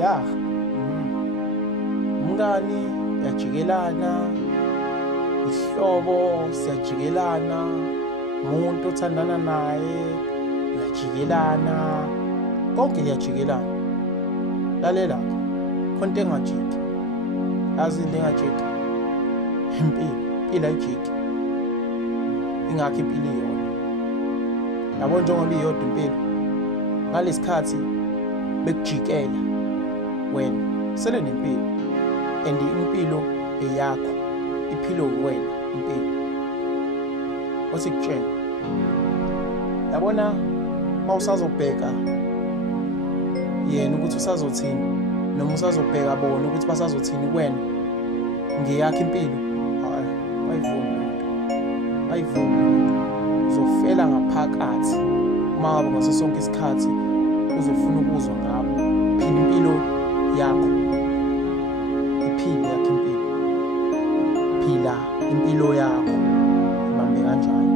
ya umngani yajikelana, isihlobo siyajikelana, umuntu othandana naye uyajikelana, konke kuyajikelana. Lalela-ke khona into engajiki, yazi into engajiki, impilo ayijiki. Ingakho impilo iyona, yabo njengoba iyodwa impilo, ngalesi khathi bekujikela wena sele nempilo and impilo eyakho, iphilo wena impilo. Othi kutshela, yabona mawusazobheka yena ukuthi usazothini, noma usazobheka bona ukuthi basazothini kuwena ngeyakho impilo, ayivumi, uzofela ngaphakathi uma ngabe ngaso sonke isikhathi uzofuna ukuzwa ngabo. Phila impilo yakho, iphile yakho impilo, phila impilo yakho, ibambe kanjalo.